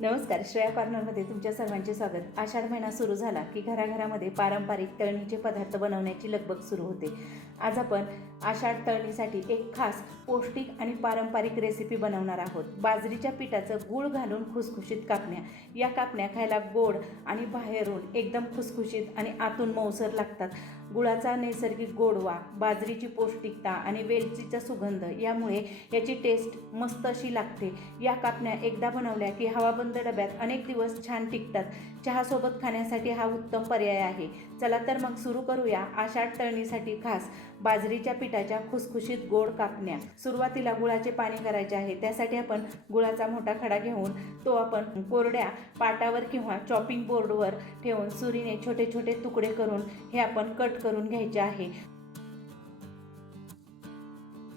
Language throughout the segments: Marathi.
नमस्कार. श्रेया कॉर्नरमध्ये तुमच्या सर्वांचे स्वागत. आषाढ महिना सुरू झाला की घराघरामध्ये पारंपरिक तळणीचे पदार्थ बनवण्याची लगबग सुरू होते. आज आपण आषाढ तळणीसाठी एक खास पौष्टिक आणि पारंपरिक रेसिपी बनवणार आहोत. बाजरीच्या पिठाचं गूळ घालून खुसखुशीत कापण्या. या कापण्या खायला गोड आणि बाहेरून एकदम खुसखुशीत आणि आतून मऊसर लागतात. गुळाचा नैसर्गिक गोडवा, बाजरीची पौष्टिकता आणि वेलचीचा सुगंध यामुळे याची टेस्ट मस्त अशी लागते. या कापण्या एकदा बनवल्या की हवाबंद डब्यात अनेक दिवस छान टिकतात. चहासोबत खाण्यासाठी हा उत्तम पर्याय आहे. चला तर मग सुरू करूया आषाढ तळणीसाठी खास बाजरीच्या पिठाच्या खुसखुशीत गोड कापण्या. सुरुवातीला गुळाचे पाणी करायचे आहे. त्यासाठी आपण गुळाचा मोठा खडा घेऊन तो आपण कोरड्या पाटावर किंवा चॉपिंग बोर्डवर ठेवून सुरीने छोटे छोटे तुकडे करून हे आपण कट करून घ्यायचे आहे.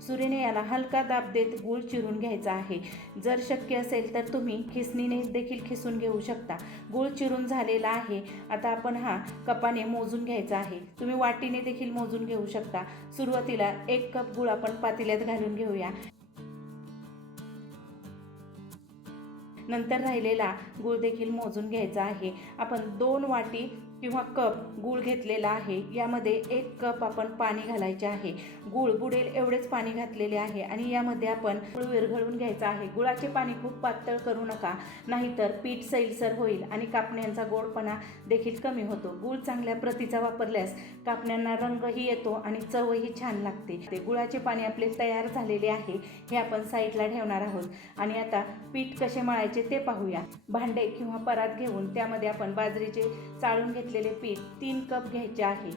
सुरीने याला हलका दाब देत गूळ चिरून घ्यायचा आहे. जर शक्य असेल तर तुम्ही खिसणीने देखील खिसून घेऊ शकता. गूळ चिरून झालेला आहे. आता आपण हा कपाने मोजून घ्यायचा आहे. तुम्ही वाटीने देखील मोजून घेऊ शकता. सुरुवातीला 1 कप गूळ आपण पातेल्यात घालून घेऊया. नंतर राहिलेला गूळ देखील मोजून घ्यायचा आहे. आपण 2 वाटी किंवा कप गूळ घेतलेला आहे. यामध्ये 1 कप आपण पाणी घालायचे आहे. गूळ बुडेल एवढेच पाणी घातलेले आहे आणि यामध्ये आपण गूळ विरघळून घ्यायचा आहे. गुळाचे पाणी खूप पातळ करू नका, नाहीतर पीठ सैलसर होईल आणि कापण्यांचा गोडपणा देखील कमी होतो. गूळ चांगल्या प्रतीचा वापरल्यास कापण्यांना रंगही येतो आणि चवही छान लागते. गुळाचे पाणी आपले तयार झालेले आहे. हे आपण साईडला ठेवणार आहोत आणि आता पीठ कसे मळायचे ते पाहूया. भांडे किंवा परात घेऊन त्यामध्ये आपण बाजरीचे चाळून घेतलेले पीठ 3 कप घ्यायचे आहे.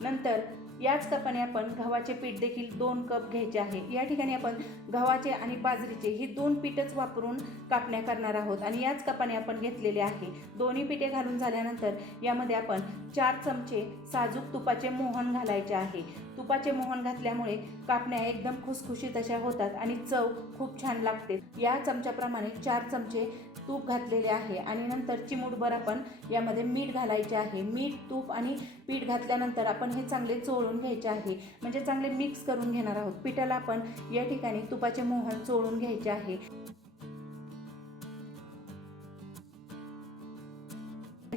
नंतर याच कपाने आपण गव्हाचे पीठ देखील 2 कप घ्यायचे आहे. या ठिकाणी आपण गव्हाचे आणि बाजरीचे ही 2 पीठच वापरून कापण्या करणार आहोत आणि याच कपाने आपण घेतलेले आहे. दोन्ही पीठे घालून झाल्यानंतर यामध्ये आपण 4 चमचे साजूक तुपाचे मोहन घालायचे आहे. तुपाचे मोहन घातल्यामुळे कापण्या एकदम खुसखुशीत अशा होतात आणि चव खूप छान लागते. या चमच्याप्रमाणे 4 चमचे तूप घातलेले आहे आणि नंतर चिमूटभर आपण यामध्ये मीठ घालायचे आहे. मीठ, तूप आणि पीठ घातल्यानंतर आपण हे चांगले चोळून घ्यायचे आहे. म्हणजे चांगले मिक्स करून घेणार आहोत. पिठाला आपण या ठिकाणी तुपाचे मोहन चोळून घ्यायचे आहे.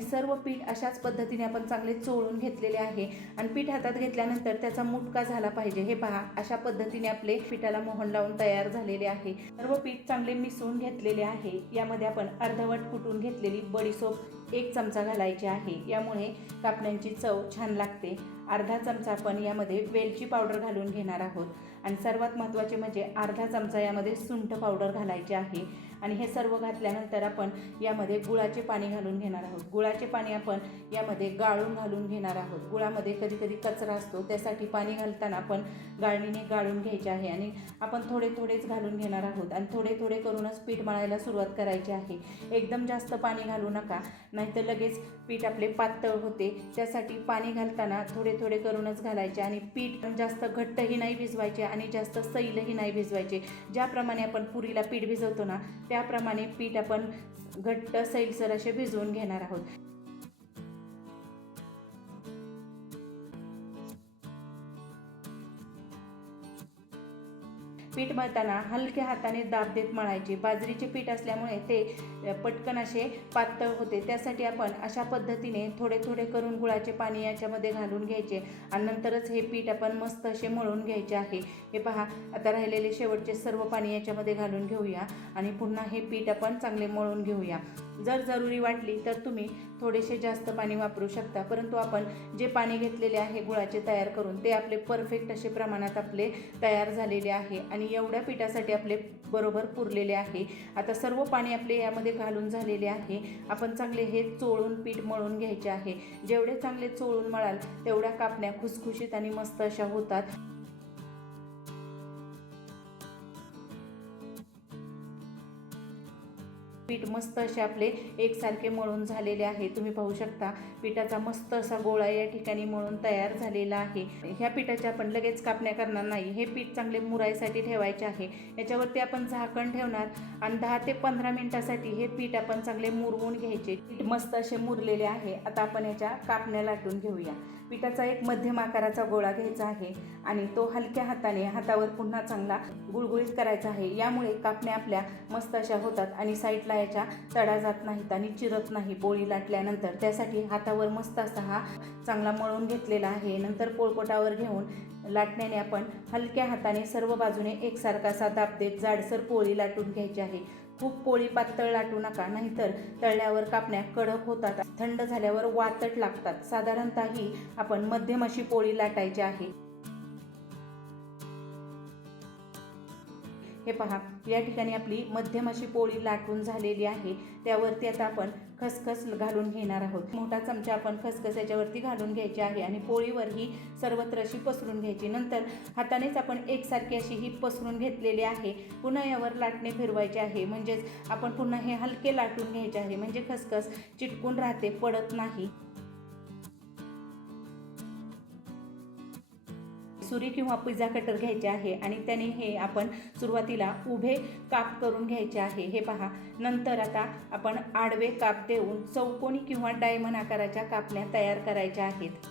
सर्व पीठ अशाच पद्धतीने आपण चांगले चोळून घेतलेले आहे आणि पीठ हातात घेतल्यानंतर त्याचा मुटका झाला पाहिजे. हे पहा, अशा पद्धतीने आपले पिठाला मोहन लावून तयार झालेले आहे. सर्व पीठ चांगले मिसळून घेतलेले आहे. यामध्ये आपण अर्धवट कुटून घेतलेली बडीशोप 1 चमचा घालायची आहे. यामुळे कापण्यांची चव छान लागते. अर्धा चमचा आपण यामध्ये वेलची पावडर घालून घेणार आहोत आणि सर्वात महत्त्वाचे म्हणजे अर्धा चमचा यामध्ये सुंठ पावडर घालायचे आहे. आणि हे सर्व घातल्यानंतर आपण यामध्ये गुळाचे पाणी घालून घेणार आहोत. गुळाचे पाणी आपण यामध्ये गाळून घालून घेणार आहोत. गुळामध्ये कधी कधी कचरा असतो, त्यासाठी पाणी घालताना आपण गाळणीने गाळून घ्यायचे आहे आणि आपण थोडे थोडेच घालून घेणार आहोत आणि थोडे थोडे करूनच पीठ मळायला सुरुवात करायची आहे. एकदम जास्त पाणी घालू नका, नाहीतर लगेच पीठ आपले पातळ होते. त्यासाठी पाणी घालताना थोडे थोडे करूनच घालायचे आणि पीठ जास्त घट्टही नाही भिजवायचे आणि जास्त सैलही नाही भिजवायचे. ज्याप्रमाणे आपण पुरीला पीठ भिजवतो ना, त्याप्रमाणे पीठ आपण घट्ट सैलसर असे भिजवून घेणार आहोत. पीठ मळताना हलक्या हाताने दाब देत मळायचे. बाजरीचे पीठ असल्यामुळे ते पटकन असे पातळ होते. त्यासाठी आपण अशा पद्धतीने थोडे थोडे करून गुळाचे पाणी याच्यामध्ये घालून घ्यायचे आणि नंतरच हे पीठ आपण मस्त असे मळून घ्यायचे आहे. हे पहा, आता राहिलेले शेवटचे सर्व पाणी याच्यामध्ये घालून घेऊया आणि पुन्हा हे पीठ आपण चांगले मळून घेऊया. जर जरुरी वाटली तर तुम्ही थोडेसे जास्त पाणी वापरू शकता, परंतु आपण जे पाणी घेतलेले आहे गुळाचे तयार करून ते आपले परफेक्ट असे प्रमाणात आपले तयार झालेले आहे आणि एवढ्या पिठासाठी आपले बरोबर पुरलेले आहे. आता सर्व पाणी आपले यामध्ये घालून झालेले आहे. आपण चांगले हे चोळून पीठ मळून घ्यायचे आहे. जेवढे चांगले चोळून मळाल तेवढ्या कापण्या खुसखुशीत आणि मस्त अशा होतात. पीठ मस्त असे आपले एकसारखे मळून झालेले आहे. तुम्ही पाहू शकता पिठाचा मस्त असा गोळा या ठिकाणी मळून तयार झालेला आहे. ह्या पिठाच्या आपण लगेच कापण्या करणार नाही. हे पीठ चांगले मुरायसाठी ठेवायचे आहे. याच्यावरती आपण झाकण ठेवणार आणि 10 ते 15 मिनिटासाठी हे पीठ आपण चांगले मुरवून घ्यायचे. पीठ मस्त असे मुरलेले आहे. आता आपण याच्या कापण्या लाटून घेऊया. पिठाचा एक मध्यम आकाराचा गोळा घ्यायचा आहे आणि तो हलक्या हाताने हातावर पुन्हा चांगला गुळगुळीत करायचा आहे। यामुळे कापण्या आपल्या मस्त अशा होतात आणि साईडला याच्या तडा जात नाहीत आणि चिरत नाही पोळी लाटल्यानंतर। त्यासाठी हातावर मस्त असा हा चांगला मळून घेतलेला आहे। नंतर पोळपाटावर घेऊन लाटण्याने आपण हलक्या हाताने सर्व बाजूने एकसारखा असा दाब देत जाडसर पोळी लाटून घ्यायची आहे। खूप पोळी पातळ लाटू नका, नाहीतर तळल्यावर कापण्या कडक होतात, थंड झाल्यावर वातट लागतात। साधारणतः ही आपण मध्यम अशी पोळी लाटायची आहे। हे पहा, या ठिकाणी आपली मध्यम अशी पोळी लाटून झालेली आहे। त्यावरती आता आपण खसखस घालून घेणार आहोत। मोठा चमचा आपण खसखस याच्यावरती घालून घ्यायची आहे आणि पोळीवर ही सर्वत्र अशी पसरून घ्यायची। नंतर हातानेच आपण एकसारखी अशी ही पसरून घेतलेली आहे। पुन्हा यावर लाटणे फिरवायचे आहे, म्हणजेच आपण पुन्हा हे हलके लाटून घ्यायचे आहे, म्हणजे खसखस चिटकून राहते, पडत नाही। सुरी किंवा पिझ्झा कटर घ्यायचे आहे आणि त्याने हे आपण सुरुवातीला उभे काप करून घ्यायचे आहे। हे पहा, नंतर आता आपण आडवे काप देऊन चौकोनी किंवा डायमंड आकाराच्या कापण्या तयार करायच्या आहेत।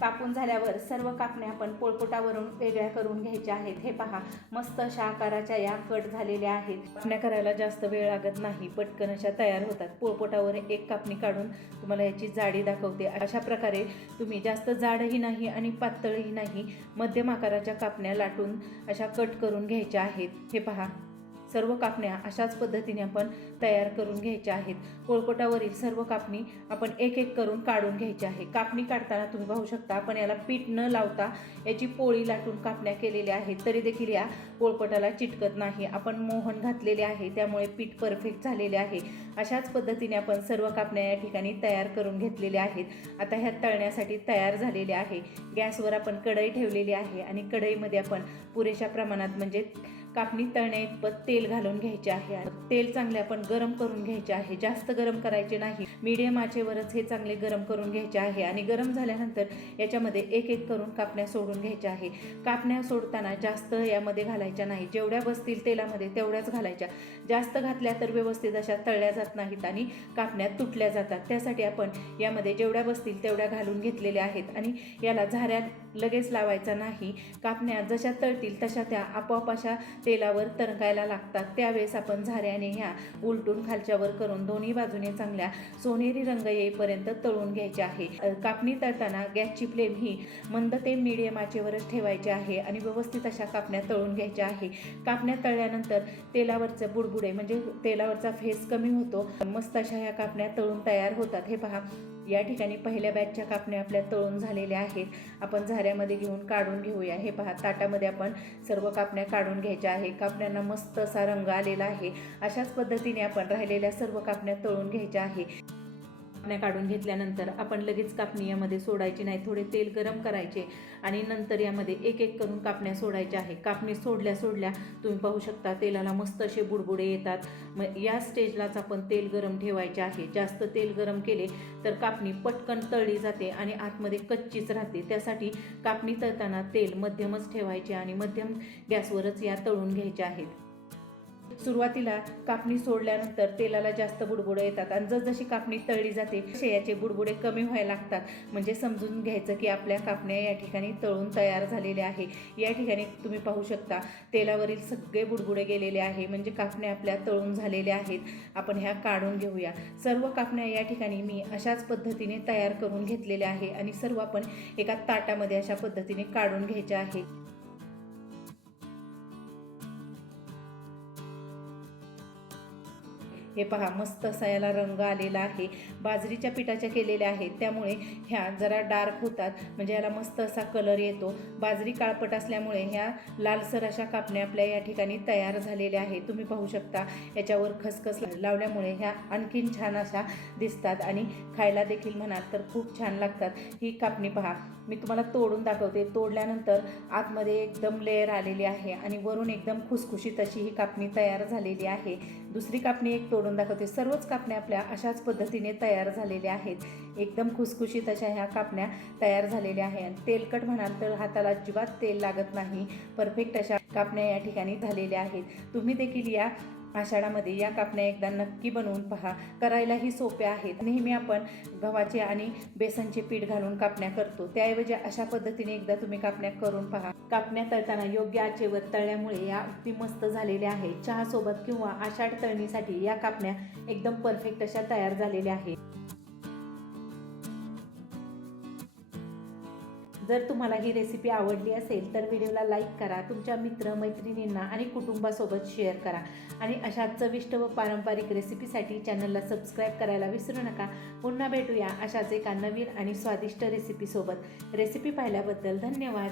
कापून झाल्यावर सर्व कापण्या आपण पोळपाटावरून वेगळ्या करून घ्यायच्या आहेत। हे पहा, मस्त अशा आकाराच्या या कट झालेल्या आहेत। कापण्या करायला जास्त वेळ लागत नाही, पटकन अशा तयार होतात। पोळपाटावर एक कापणी काढून तुम्हाला याची जाडी दाखवते। अशा प्रकारे तुम्ही जास्त जाडही नाही आणि पातळही नाही, मध्यम आकाराच्या कापण्या लाटून अशा कट करून घ्यायच्या आहेत। हे पहा, सर्व कापण्या अशाच पद्धतीने आपण तयार करून घ्यायच्या आहेत। पोळपाटावरील सर्व कापणी आपण एक एक करून काढून घ्यायची आहे। कापणी काढताना तुम्ही पाहू शकता, आपण याला पीठ न लावता याची पोळी लाटून कापण्या केलेल्या आहेत, तरी देखील या पोळपाटाला चिटकत नाही। आपण मोहन घातलेले आहे, त्यामुळे पीठ परफेक्ट झालेले आहे। अशाच पद्धतीने आपण सर्व कापण्या या ठिकाणी तयार करून घेतलेल्या आहेत। आता ह्या तळण्यासाठी तयार झालेले आहे। गॅसवर आपण कढई ठेवलेली आहे आणि कढईमध्ये आपण पुरेशा प्रमाणात म्हणजे कापणी तळण्याइतपत तेल घालून घ्यायचे आहे। तेल चांगले आपण गरम करून घ्यायचे आहे, जास्त गरम करायचे नाही, मीडियम आचेवरच हे चांगले गरम करून घ्यायचे आहे। आणि गरम झाल्यानंतर याच्यामध्ये एक एक करून कापण्या सोडून घ्यायच्या आहे। कापण्या सोडताना जास्त यामध्ये घालायच्या नाही, जेवढ्या बसतील तेलामध्ये तेवढ्याच घालायच्या। जास्त घातल्या तर व्यवस्थित अशा तळल्या जात नाहीत आणि कापण्या तुटल्या जातात। त्यासाठी आपण यामध्ये जेवढ्या बसतील तेवढ्या घालून घेतलेल्या आहेत आणि याला झाऱ्या लगेच लावायचा नाही। कापण्या जशा तळतील तशा त्या आपोआप अशा तेलावर तरंगायला लागतात। त्यावेळेस आपण झाऱ्याने ह्या उलटून खालच्यावर करून दोन्ही बाजूने चांगल्या सोनेरी रंग येईपर्यंत तळून घ्यायचे आहे। कापणी तळताना गॅसची फ्लेम ही मंद ते मीडियम आचेवरच ठेवायची आहे आणि व्यवस्थित अशा कापण्या तळून घ्यायच्या आहे। कापण्या तळल्यानंतर तेलावरचे बुडबुडे म्हणजे तेलावरचा फेस कमी होतो, मस्त अशा ह्या कापण्या तळून तयार होतात। हे पहा, या ठिकाणी पहिल्या बॅचच्या कापण्या आपल्या तळून झालेल्या आहेत। आपण झाऱ्यामध्ये घेऊन काढून घेऊया। हे पहा, ताटामध्ये आपण सर्व कापण्या काढून घ्यायच्या आहे। कापण्यांना मस्त असा रंग आलेला आहे। अशाच पद्धतीने आपण राहिलेल्या सर्व कापण्या तळून घ्यायच्या आहे। कापण्या काढून घेतल्यानंतर आपण लगेच कापणी यामध्ये सोडायची नाही, थोडे तेल गरम करायचे आणि नंतर यामध्ये एक एक करून कापण्या सोडायच्या आहे। कापणी सोडल्या सोडल्या तुम्ही पाहू शकता तेलाला मस्त असे बुडबुडे येतात। मग या स्टेजलाच आपण तेल गरम ठेवायचे आहे। जास्त तेल गरम केले तर कापणी पटकन तळली जाते आणि आतमध्ये कच्चीच राहते। त्यासाठी कापणी तळताना तेल मध्यमच ठेवायचे आणि मध्यम गॅसवरच या तळून घ्यायच्या आहेत। सुरुवातीला कापणी सोडल्यानंतर तेलाला जास्त बुडबुडे येतात आणि जसजशी कापणी तळली जाते तसे याचे बुडबुडे कमी व्हायला लागतात, म्हणजे समजून घ्यायचं की आपल्या कापण्या या ठिकाणी तळून तयार झालेल्या आहे। या ठिकाणी तुम्ही पाहू शकता तेलावरील सगळे बुडबुडे गेलेले आहे, म्हणजे कापण्या आपल्या तळून झालेल्या आहेत। आपण ह्या काढून घेऊया। सर्व कापण्या या ठिकाणी मी अशाच पद्धतीने तयार करून घेतलेल्या आहे आणि सर्व आपण एका ताटामध्ये अशा पद्धतीने काढून घ्यायच्या आहे। हे पहा, मस्त असा याला रंग आलेला आहे। बाजरीच्या पिठाच्या केलेल्या आहेत, त्यामुळे ह्या जरा डार्क होतात, म्हणजे याला मस्त असा कलर येतो। बाजरी काळपट असल्यामुळे ह्या लालसर अशा कापण्या आपल्या या ठिकाणी तयार झालेल्या आहेत। तुम्ही पाहू शकता याच्यावर खसखस लावल्यामुळे ह्या आणखीन छान अशा दिसतात आणि खायला देखील म्हणाल तर खूप छान लागतात। ही कापणी पहा, मी तुम्हाला तोडून दाखवते। तोडल्यानंतर आतमध्ये एकदम लेअर आलेली आहे आणि वरून एकदम खुसखुशीत अशी ही कापणी तयार झालेली आहे। दुसरी कापणी एक तोडून दाखवते। सर्वच कापण्या आपल्या अशाच पद्धतीने तयार झालेल्या आहेत। एकदम खुसखुशीत अशा ह्या कापण्या तयार झालेल्या आहेत। तेलकट म्हणाल तर हाताला अजिबात तेल लागत नाही, परफेक्ट अशा कापण्या या ठिकाणी झालेल्या आहेत। तुम्ही देखील या आषाढामध्ये या कापण्या एकदा नक्की बनवून पहा. करायलाही सोप्या आहेत. नेहमी आपण गव्हाचे आणि बेसनचे पीठ घालून कापण्या करतो, त्याऐवजी अशा पद्धतीने एकदा तुम्ही कापण्या करून पहा. कापण्या तळताना योग्य आचेवर तळल्यामुळे या अगदी मस्त झालेल्या आहेत. चहासोबत किंवा आषाढ तळणीसाठी या कापण्या एकदम परफेक्ट अशा तयार झालेल्या आहेत. जर तुम्हाला ही रेसिपी आवडली असेल तर व्हिडिओला लाईक करा, तुमच्या मित्र मैत्रिणींना आणि कुटुंबासोबत शेअर करा आणि अशा चविष्ट व पारंपरिक रेसिपीसाठी चॅनलला सबस्क्राईब करायला विसरू नका. पुन्हा भेटूया अशाच एका नवीन आणि स्वादिष्ट रेसिपीसोबत. रेसिपी पाहिल्याबद्दल धन्यवाद.